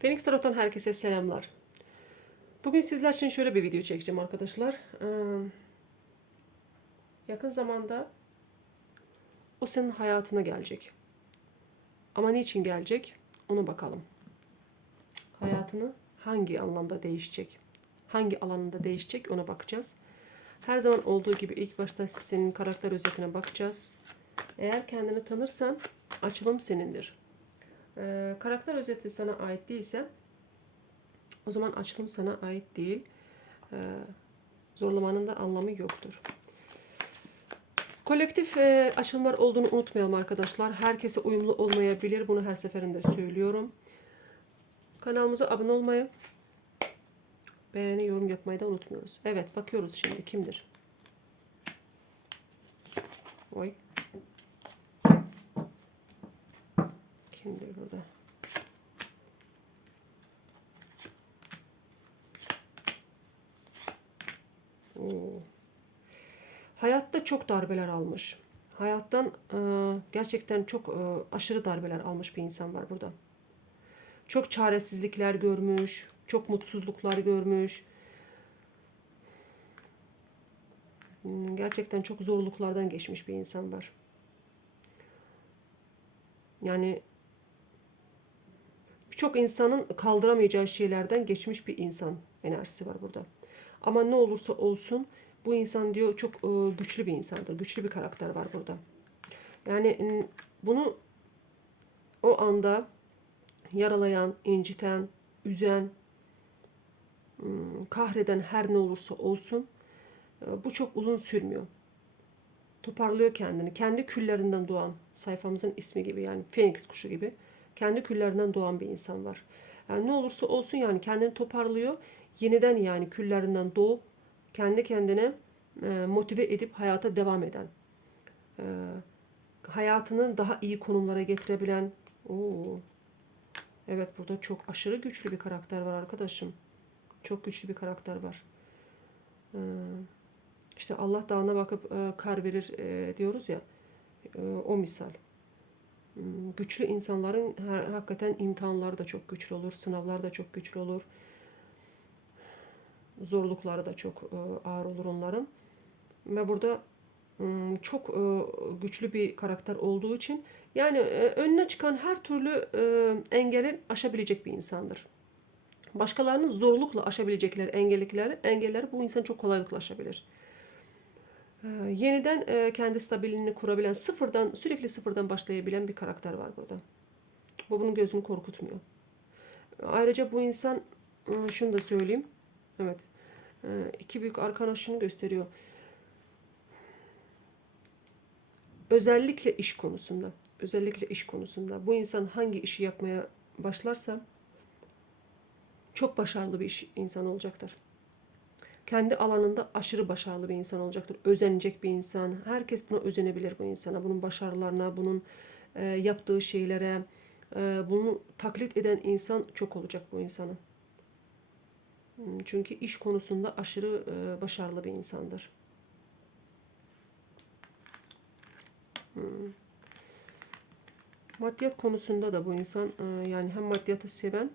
Phoenix Tarot'tan herkese selamlar. Bugün sizler için şöyle bir video çekeceğim arkadaşlar. Yakın zamanda o senin hayatına gelecek. Ama niçin gelecek? Ona bakalım. Hayatını hangi anlamda değişecek? Hangi alanında değişecek ona bakacağız. Her zaman olduğu gibi ilk başta senin karakter özetine bakacağız. Eğer kendini tanırsan açılım senindir. Ee, karakter özeti sana ait değilse o zaman açılım sana ait değil. Ee, zorlamanın da anlamı yoktur. Kolektif e, açılımlar olduğunu unutmayalım arkadaşlar. Herkese uyumlu olmayabilir. Bunu her seferinde söylüyorum. Kanalımıza abone olmayı, beğeni, yorum yapmayı da unutmuyoruz. Evet bakıyoruz şimdi kimdir? Oy. Kimdir burada? Hayatta çok darbeler almış. Hayattan e, gerçekten çok e, aşırı darbeler almış bir insan var burada. Çok çaresizlikler görmüş, çok mutsuzluklar görmüş. Hmm, Gerçekten çok zorluklardan geçmiş bir insan var. Yani birçok insanın kaldıramayacağı şeylerden geçmiş bir insan enerjisi var burada. Ama ne olursa olsun bu insan diyor çok e, güçlü bir insandır. Güçlü bir karakter var burada. Yani bunu o anda yaralayan, inciten, üzen, hmm, kahreden her ne olursa olsun e, bu çok uzun sürmüyor. Toparlıyor kendini. Kendi küllerinden doğan, sayfamızın ismi gibi yani Phoenix kuşu gibi kendi küllerinden doğan bir insan var. Yani ne olursa olsun yani kendini toparlıyor. Yeniden yani küllerinden doğup kendi kendine e, motive edip hayata devam eden, e, hayatını daha iyi konumlara getirebilen, oo, evet burada çok aşırı güçlü bir karakter var arkadaşım. Çok güçlü bir karakter var. E, işte Allah dağına bakıp e, kar verir e, diyoruz ya, o misal. Hmm, Güçlü insanların hakikaten imtihanları da çok güçlü olur, sınavlar da çok güçlü olur zorlukları da çok e, ağır olur onların. Ve burada m, çok e, güçlü bir karakter olduğu için yani e, önüne çıkan her türlü engeli aşabilecek bir insandır. Başkalarının zorlukla aşabilecekleri engellikleri, engelleri bu insan çok kolaylıkla aşabilir. E, yeniden e, kendi stabiliğini kurabilen, sıfırdan sürekli sıfırdan başlayabilen bir karakter var burada. Bu bunun gözünü korkutmuyor. Ayrıca bu insan e, şunu da söyleyeyim. Evet. Ee, iki büyük arkana şunu gösteriyor. Özellikle iş konusunda, özellikle iş konusunda bu insan hangi işi yapmaya başlarsa çok başarılı bir iş insan olacaktır. Kendi alanında aşırı başarılı bir insan olacaktır. Özenecek bir insan. Herkes buna özenebilir bu insana. Bunun başarılarına, bunun e, yaptığı şeylere, e, bunu taklit eden insan çok olacak bu insanın. Hmm, Çünkü iş konusunda aşırı e, başarılı bir insandır. Hmm. Maddiyat konusunda da bu insan e, yani hem maddiyatı seven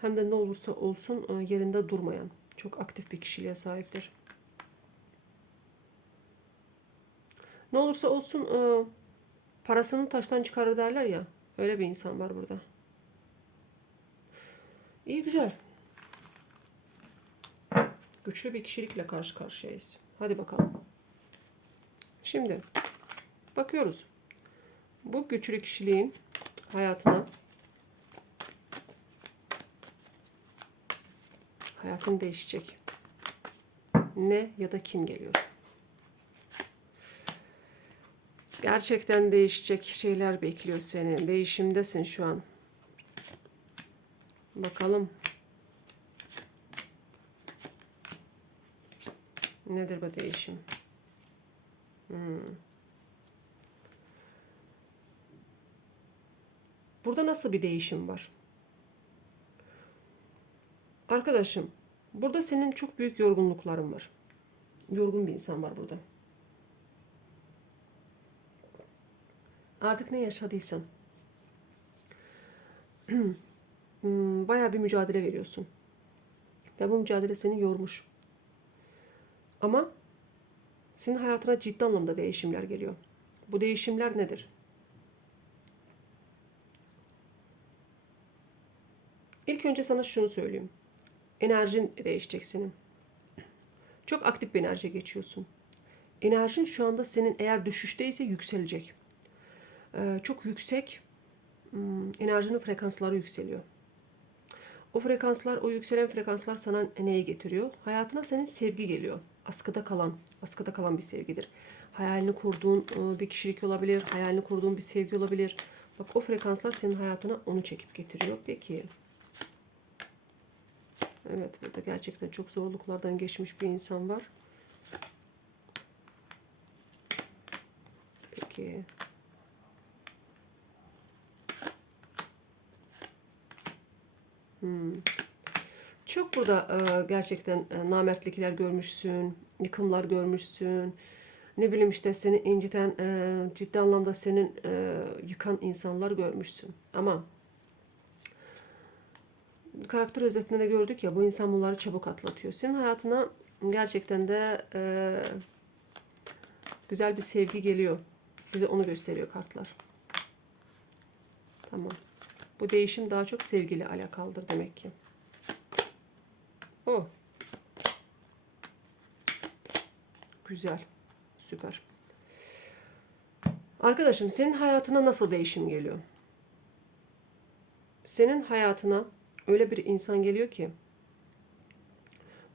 hem de ne olursa olsun e, yerinde durmayan çok aktif bir kişiliğe sahiptir. Ne olursa olsun e, parasını taştan çıkarır derler ya öyle bir insan var burada. İyi güzel. Güçlü bir kişilikle karşı karşıyayız. Hadi bakalım. Şimdi bakıyoruz. Bu güçlü kişiliğin hayatına hayatın değişecek. Ne ya da kim geliyor? Gerçekten değişecek şeyler bekliyor seni. Değişimdesin şu an. Bakalım. Nedir bu değişim? Hmm. Burada nasıl bir değişim var? Arkadaşım, burada senin çok büyük yorgunlukların var. Yorgun bir insan var burada. Artık ne yaşadıysan hmm, bayağı bir mücadele veriyorsun. Ve bu mücadele seni yormuş. Ama senin hayatına ciddi anlamda değişimler geliyor. Bu değişimler nedir? İlk önce sana şunu söyleyeyim. Enerjin değişecek senin. Çok aktif bir enerjiye geçiyorsun. Enerjin şu anda senin eğer düşüşteyse yükselecek. Ee, çok yüksek hmm, enerjinin frekansları yükseliyor. O frekanslar, o yükselen frekanslar sana neyi getiriyor? Hayatına senin sevgi geliyor. Askıda kalan, askıda kalan bir sevgidir. Hayalini kurduğun e, bir kişilik olabilir, hayalini kurduğun bir sevgi olabilir. Bak o frekanslar senin hayatına onu çekip getiriyor. Peki. Evet burada gerçekten çok zorluklardan geçmiş bir insan var. Peki. Hmm. Çok burada e, gerçekten e, namertlikler görmüşsün, yıkımlar görmüşsün. Ne bileyim işte seni inciten, e, ciddi anlamda senin e, yıkan insanlar görmüşsün. Ama karakter özetinde de gördük ya bu insan bunları çabuk atlatıyor. Senin hayatına gerçekten de e, güzel bir sevgi geliyor. Bize onu gösteriyor kartlar. Tamam. Bu değişim daha çok sevgiyle alakalıdır demek ki. Oh. Güzel. Süper. Arkadaşım senin hayatına nasıl değişim geliyor? Senin hayatına öyle bir insan geliyor ki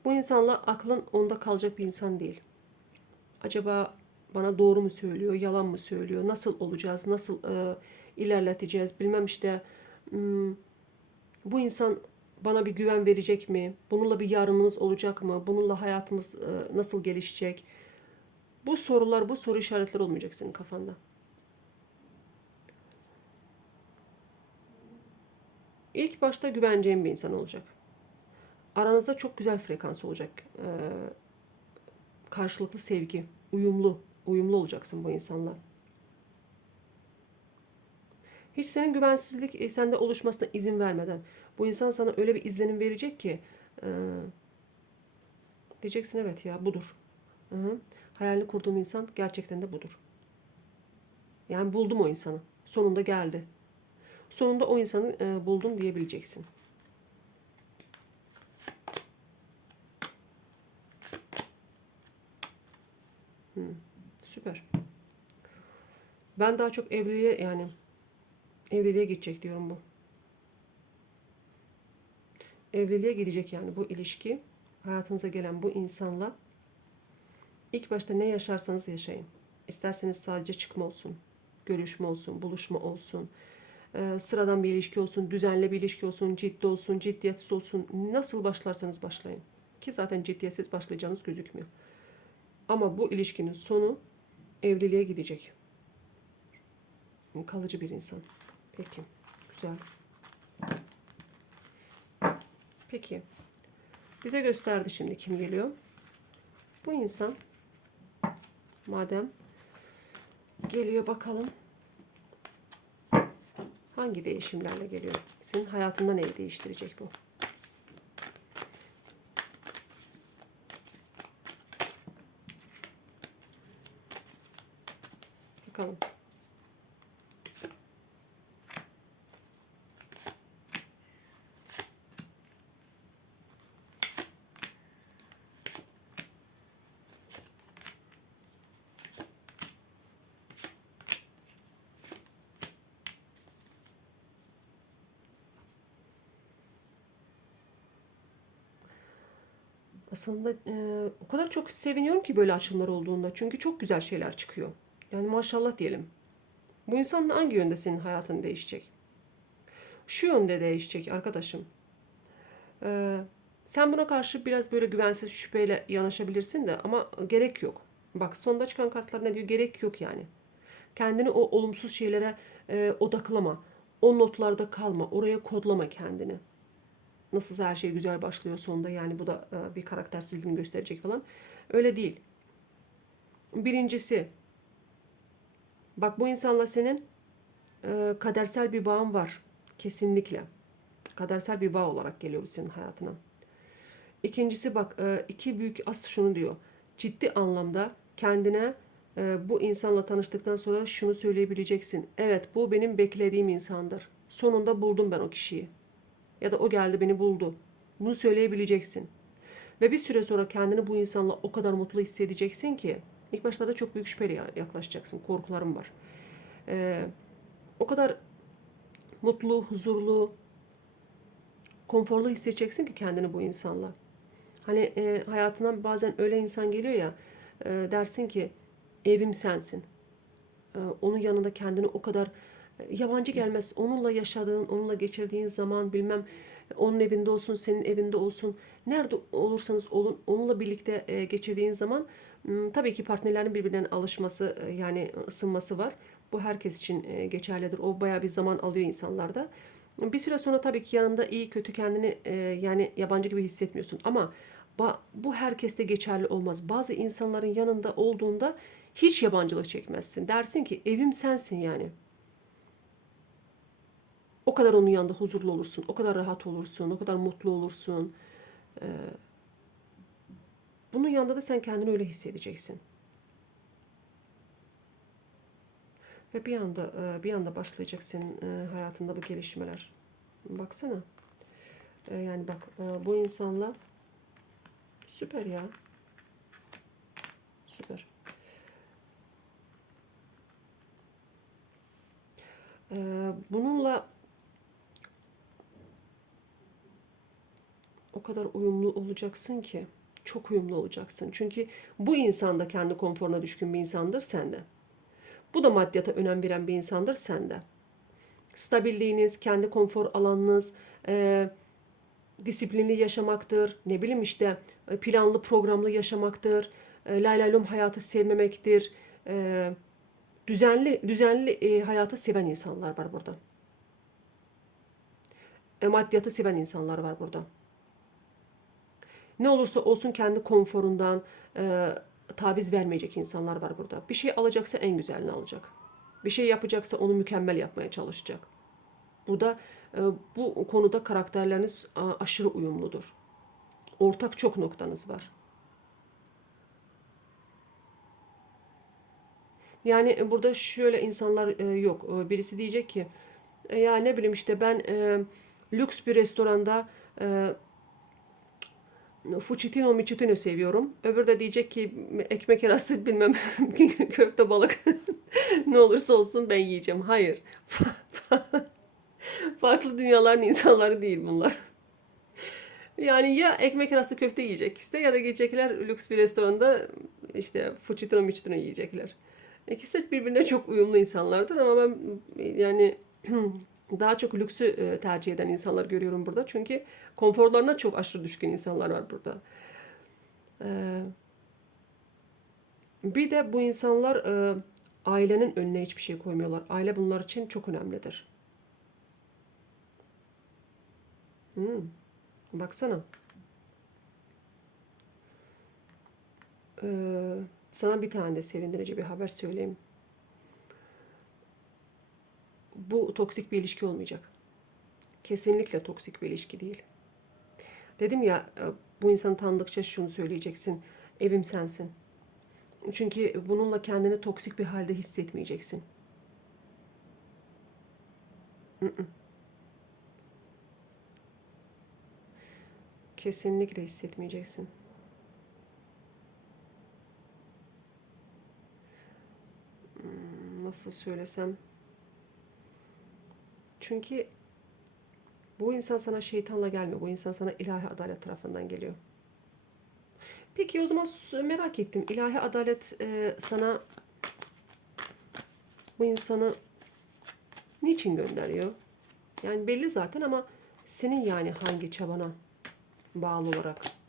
bu insanla aklın onda kalacak bir insan değil. Acaba bana doğru mu söylüyor, yalan mı söylüyor, nasıl olacağız, nasıl e, ilerleteceğiz, bilmem işte hmm, bu insan bana bir güven verecek mi, bununla bir yarınımız olacak mı, bununla hayatımız e, nasıl gelişecek, bu sorular, bu soru işaretleri olmayacak senin kafanda. İlk başta güveneceğin bir insan olacak. Aranızda çok güzel frekans olacak. Ee, karşılıklı sevgi, uyumlu, uyumlu olacaksın bu insanla. Hiç senin güvensizlik e, sende oluşmasına izin vermeden bu insan sana öyle bir izlenim verecek ki e, diyeceksin evet ya budur. Hı -hı. Hayalini kurduğum insan gerçekten de budur. Yani buldum o insanı. Sonunda geldi. Sonunda o insanı e, buldum diyebileceksin. Hmm, süper. Ben daha çok evliliğe yani evliliğe gidecek diyorum bu. Evliliğe gidecek yani bu ilişki. Hayatınıza gelen bu insanla ilk başta ne yaşarsanız yaşayın. İsterseniz sadece çıkma olsun, görüşme olsun, buluşma olsun, e, sıradan bir ilişki olsun, düzenli bir ilişki olsun, ciddi olsun, ciddiyetsiz olsun. Nasıl başlarsanız başlayın. Ki zaten ciddiyetsiz başlayacağınız gözükmüyor. Ama bu ilişkinin sonu evliliğe gidecek. Kalıcı bir insan. Peki. Güzel. Peki. Bize gösterdi şimdi kim geliyor. Bu insan madem geliyor bakalım hangi değişimlerle geliyor? Senin hayatında neyi değiştirecek bu? Bakalım. Aslında e, o kadar çok seviniyorum ki böyle açımlar olduğunda. Çünkü çok güzel şeyler çıkıyor. Yani maşallah diyelim. Bu insan hangi yönde senin hayatın değişecek? Şu yönde değişecek arkadaşım. Ee, sen buna karşı biraz böyle güvensiz şüpheyle yanaşabilirsin de ama gerek yok. Bak sonda çıkan kartlar ne diyor? Gerek yok yani. Kendini o olumsuz şeylere e, odaklama. O notlarda kalma. Oraya kodlama kendini. Nasılsa her şey güzel başlıyor sonunda yani bu da e, bir karaktersizliğini gösterecek falan. Öyle değil. Birincisi bak bu insanla senin e, kadersel bir bağın var. Kesinlikle. Kadersel bir bağ olarak geliyor bu senin hayatına. İkincisi bak e, iki büyük as şunu diyor. Ciddi anlamda kendine bu insanla tanıştıktan sonra şunu söyleyebileceksin. Evet bu benim beklediğim insandır. Sonunda buldum ben o kişiyi. Ya da o geldi beni buldu. Bunu söyleyebileceksin. Ve bir süre sonra kendini bu insanla o kadar mutlu hissedeceksin ki ilk başlarda çok büyük şüpheyle yaklaşacaksın. Korkularım var. Ee, o kadar mutlu, huzurlu, konforlu hissedeceksin ki kendini bu insanla. Hani e, hayatına bazen öyle insan geliyor ya e, dersin ki evim sensin. E, onun yanında kendini o kadar yabancı gelmez. Onunla yaşadığın, onunla geçirdiğin zaman bilmem onun evinde olsun, senin evinde olsun. Nerede olursanız olun onunla birlikte e, geçirdiğin zaman tabii ki partnerlerin birbirine alışması e, yani ısınması var. Bu herkes için e, geçerlidir. O bayağı bir zaman alıyor insanlarda. Bir süre sonra tabii ki yanında iyi kötü kendini e, yani yabancı gibi hissetmiyorsun. Ama bu herkeste geçerli olmaz. Bazı insanların yanında olduğunda hiç yabancılık çekmezsin. Dersin ki evim sensin yani. O kadar onun yanında huzurlu olursun, o kadar rahat olursun, o kadar mutlu olursun. Ee, bunun yanında da sen kendini öyle hissedeceksin. Ve bir anda e, bir anda başlayacak senin e, hayatında bu gelişmeler. Baksana. E, Yani bak bu insanla süper ya. Süper. Bununla o kadar uyumlu olacaksın ki. Çok uyumlu olacaksın. Çünkü bu insan da kendi konforuna düşkün bir insandır sen de. Bu da maddiyata önem veren bir insandır sende. Stabilliğiniz, kendi konfor alanınız, e, disiplinli yaşamaktır. Ne bileyim işte e, planlı programlı yaşamaktır. E, lay lay lom hayatı sevmemektir. E, düzenli düzenli e, hayatı seven insanlar var burada. E, maddiyatı seven insanlar var burada. Ne olursa olsun kendi konforundan, e, taviz vermeyecek insanlar var burada. Bir şey alacaksa en güzelini alacak. Bir şey yapacaksa onu mükemmel yapmaya çalışacak. Burada e, bu konuda karakterleriniz a, aşırı uyumludur. Ortak çok noktanız var. Yani e, burada şöyle insanlar e, yok. E, Birisi diyecek ki e, ya ne bileyim işte ben e, lüks bir restoranda e, Fucitino michitino seviyorum. Öbürü de diyecek ki ekmek arası bilmem köfte balık ne olursa olsun ben yiyeceğim. Hayır. Farklı dünyaların insanları değil bunlar. Yani ya ekmek arası köfte yiyecek işte ya da gidecekler lüks bir restoranda işte fucitino michitino yiyecekler. İkisi de birbirine çok uyumlu insanlardır ama ben yani daha çok lüksü e, tercih eden insanlar görüyorum burada. Çünkü konforlarına çok aşırı düşkün insanlar var burada. Ee, bir de bu insanlar e, ailenin önüne hiçbir şey koymuyorlar. Aile bunlar için çok önemlidir. Hmm, baksana. Ee, sana bir tane de sevindirici bir haber söyleyeyim. Bu toksik bir ilişki olmayacak. Kesinlikle toksik bir ilişki değil. Dedim ya e, bu insanı tanıdıkça şunu söyleyeceksin. Evim sensin. Çünkü bununla kendini toksik bir halde hissetmeyeceksin. Kesinlikle hissetmeyeceksin. Hmm, Nasıl söylesem? Çünkü bu insan sana şeytanla gelmiyor. Bu insan sana ilahi adalet tarafından geliyor. Peki o zaman merak ettim. İlahi adalet e, sana bu insanı niçin gönderiyor? Yani belli zaten ama senin yani hangi çabana bağlı olarak?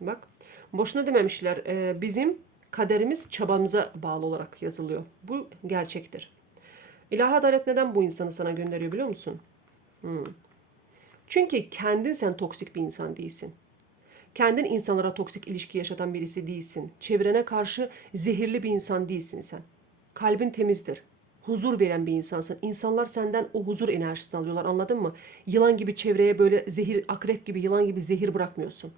Bak boşuna dememişler. e, bizim kaderimiz çabamıza bağlı olarak yazılıyor. Bu gerçektir. İlahi adalet neden bu insanı sana gönderiyor biliyor musun? Hmm. Çünkü kendin sen toksik bir insan değilsin. Kendin insanlara toksik ilişki yaşatan birisi değilsin. Çevrene karşı zehirli bir insan değilsin sen. Kalbin temizdir. Huzur veren bir insansın. İnsanlar senden o huzur enerjisini alıyorlar anladın mı? Yılan gibi çevreye böyle zehir, akrep gibi, yılan gibi zehir bırakmıyorsun.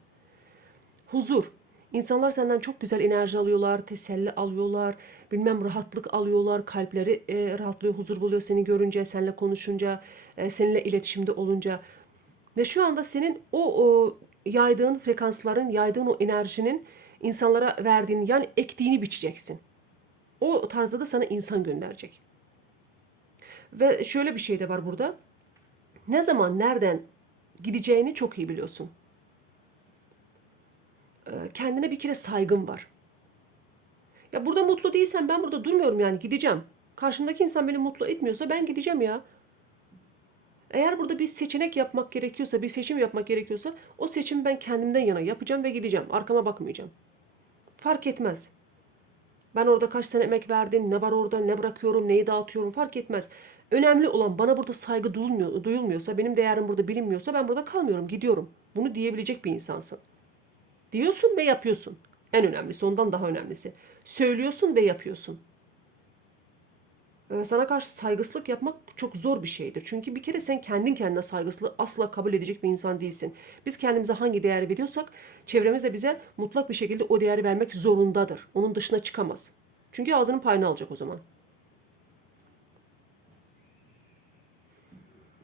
Huzur. İnsanlar senden çok güzel enerji alıyorlar, teselli alıyorlar, bilmem rahatlık alıyorlar, kalpleri e, rahatlıyor, huzur buluyor seni görünce, seninle konuşunca, e, seninle iletişimde olunca. Ve şu anda senin o, o yaydığın frekansların, yaydığın o enerjinin insanlara verdiğini yani ektiğini biçeceksin. O tarzda da sana insan gönderecek. Ve şöyle bir şey de var burada. Ne zaman nereden gideceğini çok iyi biliyorsun. Ee, Kendine bir kere saygın var. Ya burada mutlu değilsen ben burada durmuyorum yani gideceğim. Karşındaki insan beni mutlu etmiyorsa ben gideceğim ya. Eğer burada bir seçenek yapmak gerekiyorsa, bir seçim yapmak gerekiyorsa o seçimi ben kendimden yana yapacağım ve gideceğim. Arkama bakmayacağım. Fark etmez. Ben orada kaç sene emek verdim, ne var orada, ne bırakıyorum, neyi dağıtıyorum fark etmez. Önemli olan bana burada saygı duyulmuyor, duyulmuyorsa, benim değerim burada bilinmiyorsa ben burada kalmıyorum, gidiyorum. Bunu diyebilecek bir insansın. Diyorsun ve yapıyorsun. En önemlisi, ondan daha önemlisi. Söylüyorsun ve yapıyorsun. Ee, Sana karşı saygısızlık yapmak çok zor bir şeydir. Çünkü bir kere sen kendin kendine saygısızlığı asla kabul edecek bir insan değilsin. Biz kendimize hangi değeri veriyorsak çevremiz de bize mutlak bir şekilde o değeri vermek zorundadır. Onun dışına çıkamaz. Çünkü ağzının payını alacak o zaman.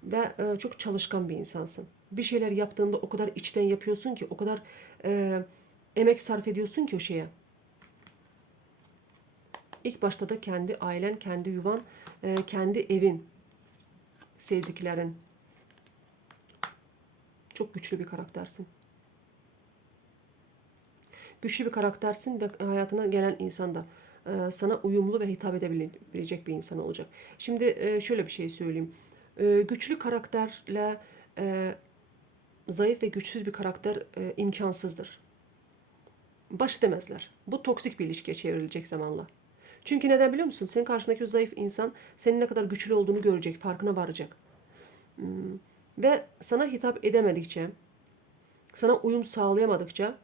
Ve e, çok çalışkan bir insansın. Bir şeyler yaptığında o kadar içten yapıyorsun ki, o kadar e, emek sarf ediyorsun ki o şeye. İlk başta da kendi ailen, kendi yuvan, e, kendi evin, sevdiklerin. Çok güçlü bir karaktersin. Güçlü bir karaktersin ve hayatına gelen insan da e, sana uyumlu ve hitap edebilecek bir insan olacak. Şimdi e, şöyle bir şey söyleyeyim. Güçlü karakterle zayıf ve güçsüz bir karakter imkansızdır. Baş demezler. Bu toksik bir ilişkiye çevrilecek zamanla. Çünkü neden biliyor musun? Senin karşındaki o zayıf insan senin ne kadar güçlü olduğunu görecek, farkına varacak. Hmm. Ve sana hitap edemedikçe, sana uyum sağlayamadıkça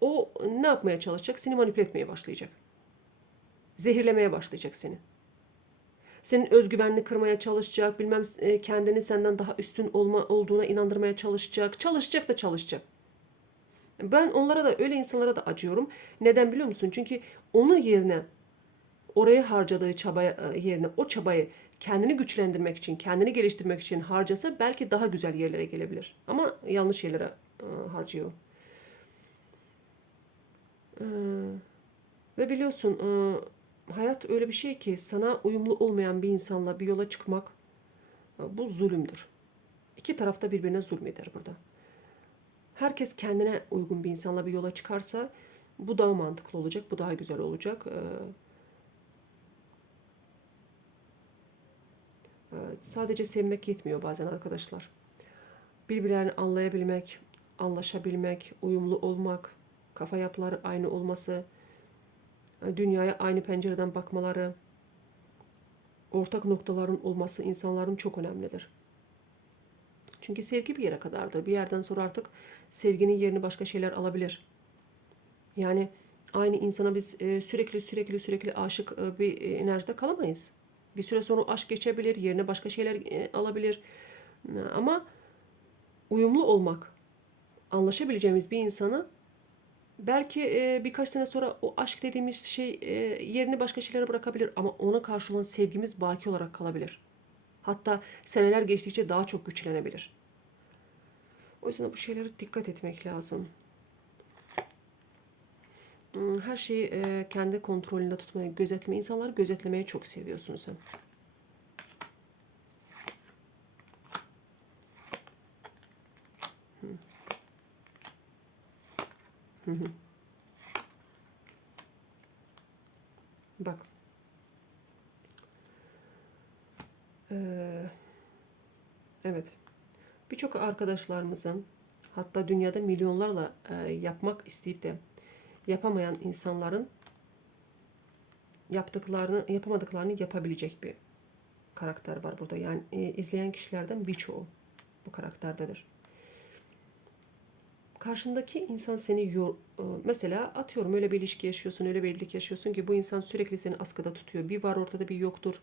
o ne yapmaya çalışacak? Seni manipüle etmeye başlayacak. Zehirlemeye başlayacak seni. Senin özgüvenini kırmaya çalışacak, bilmem e, kendini senden daha üstün olma olduğuna inandırmaya çalışacak. Çalışacak da çalışacak. Ben onlara da öyle insanlara da acıyorum. Neden biliyor musun? Çünkü onun yerine oraya harcadığı çaba yerine o çabayı kendini güçlendirmek için, kendini geliştirmek için harcasa belki daha güzel yerlere gelebilir. Ama yanlış yerlere e, harcıyor. E, ve biliyorsun e, hayat öyle bir şey ki sana uyumlu olmayan bir insanla bir yola çıkmak e, bu zulümdür. İki tarafta birbirine zulmeder burada. Herkes kendine uygun bir insanla bir yola çıkarsa bu daha mantıklı olacak, bu daha güzel olacak. E, e, sadece sevmek yetmiyor bazen arkadaşlar. Birbirlerini anlayabilmek, anlaşabilmek, uyumlu olmak, kafa yapıları aynı olması, dünyaya aynı pencereden bakmaları, ortak noktaların olması insanların çok önemlidir. Çünkü sevgi bir yere kadardır. Bir yerden sonra artık sevginin yerini başka şeyler alabilir. Yani aynı insana biz e, sürekli sürekli sürekli aşık e, bir e, enerjide kalamayız. Bir süre sonra aşk geçebilir, yerine başka şeyler e, alabilir. E, Ama uyumlu olmak, anlaşabileceğimiz bir insanı belki e, birkaç sene sonra o aşk dediğimiz şey e, yerini başka şeylere bırakabilir ama ona karşı olan sevgimiz baki olarak kalabilir. Hatta seneler geçtikçe daha çok güçlenebilir. O yüzden bu şeylere dikkat etmek lazım. Hmm, Her şeyi e, kendi kontrolünde tutmayı, gözetleme. İnsanları gözetlemeyi çok seviyorsun sen. Hı. Bak. Ee, evet. Birçok arkadaşlarımızın hatta dünyada milyonlarla e, yapmak isteyip de yapamayan insanların yaptıklarını, yapamadıklarını yapabilecek bir karakter var burada. Yani e, izleyen kişilerden birçoğu bu karakterdedir. karşındaki insan seni yor, e, mesela atıyorum öyle bir ilişki yaşıyorsun, öyle bir evlilik yaşıyorsun ki bu insan sürekli seni askıda tutuyor. Bir var ortada bir yoktur.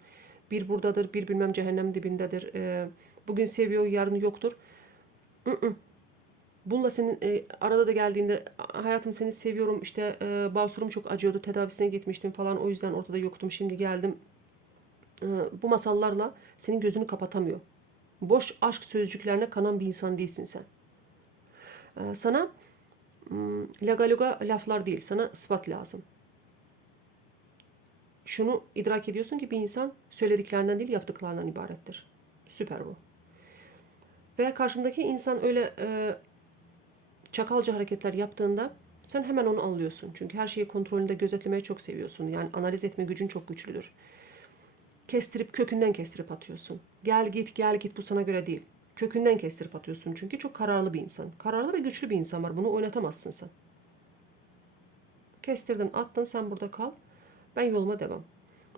Bir buradadır, bir bilmem cehennem dibindedir. E, bugün seviyor, yarın yoktur. Mm-mm. Bununla senin e, arada da geldiğinde hayatım seni seviyorum işte e, basurum çok acıyordu tedavisine gitmiştim falan o yüzden ortada yoktum şimdi geldim. E, bu masallarla senin gözünü kapatamıyor. Boş aşk sözcüklerine kanan bir insan değilsin sen. E, sana mm, lagaluga laflar değil sana ispat lazım. Şunu idrak ediyorsun ki bir insan söylediklerinden değil yaptıklarından ibarettir. Süper bu. Veya karşındaki insan öyle e, çakalca hareketler yaptığında sen hemen onu anlıyorsun. Çünkü her şeyi kontrolünde gözetlemeyi çok seviyorsun. Yani analiz etme gücün çok güçlüdür. Kestirip kökünden kestirip atıyorsun. Gel git gel git bu sana göre değil. Kökünden kestirip atıyorsun çünkü çok kararlı bir insan. Kararlı ve güçlü bir insan var. Bunu oynatamazsın sen. Kestirdin attın sen burada kal. Ben yoluma devam.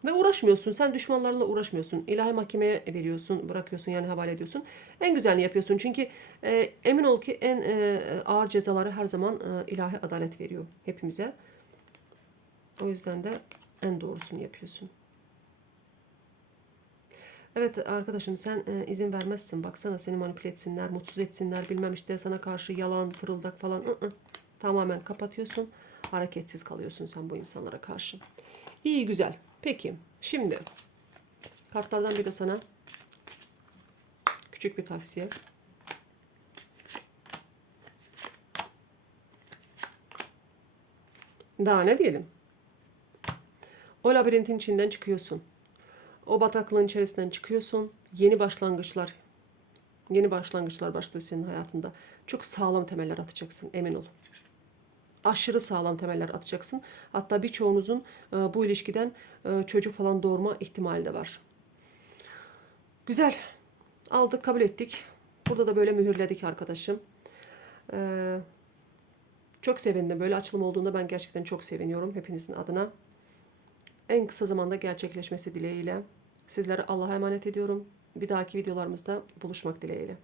Ve uğraşmıyorsun. Sen düşmanlarla uğraşmıyorsun. İlahi mahkemeye veriyorsun, bırakıyorsun yani havale ediyorsun. En güzelini yapıyorsun. Çünkü e, emin ol ki en e, ağır cezaları her zaman e, ilahi adalet veriyor hepimize. O yüzden de en doğrusunu yapıyorsun. Evet arkadaşım sen e, izin vermezsin. Baksana seni manipüle etsinler, mutsuz etsinler, bilmem işte sana karşı yalan, fırıldak falan. ı-ı. Tamamen kapatıyorsun. Hareketsiz kalıyorsun sen bu insanlara karşı. İyi güzel. Peki şimdi kartlardan bir de sana küçük bir tavsiye. Daha ne diyelim? O labirentin içinden çıkıyorsun. O bataklığın içerisinden çıkıyorsun. Yeni başlangıçlar, yeni başlangıçlar başlıyor senin hayatında. Çok sağlam temeller atacaksın, emin ol. Aşırı sağlam temeller atacaksın. Hatta birçoğunuzun e, bu ilişkiden e, çocuk falan doğurma ihtimali de var. Güzel. Aldık, kabul ettik. Burada da böyle mühürledik arkadaşım. Ee, çok sevindim. Böyle açılım olduğunda ben gerçekten çok seviniyorum hepinizin adına. En kısa zamanda gerçekleşmesi dileğiyle. Sizlere Allah'a emanet ediyorum. Bir dahaki videolarımızda buluşmak dileğiyle.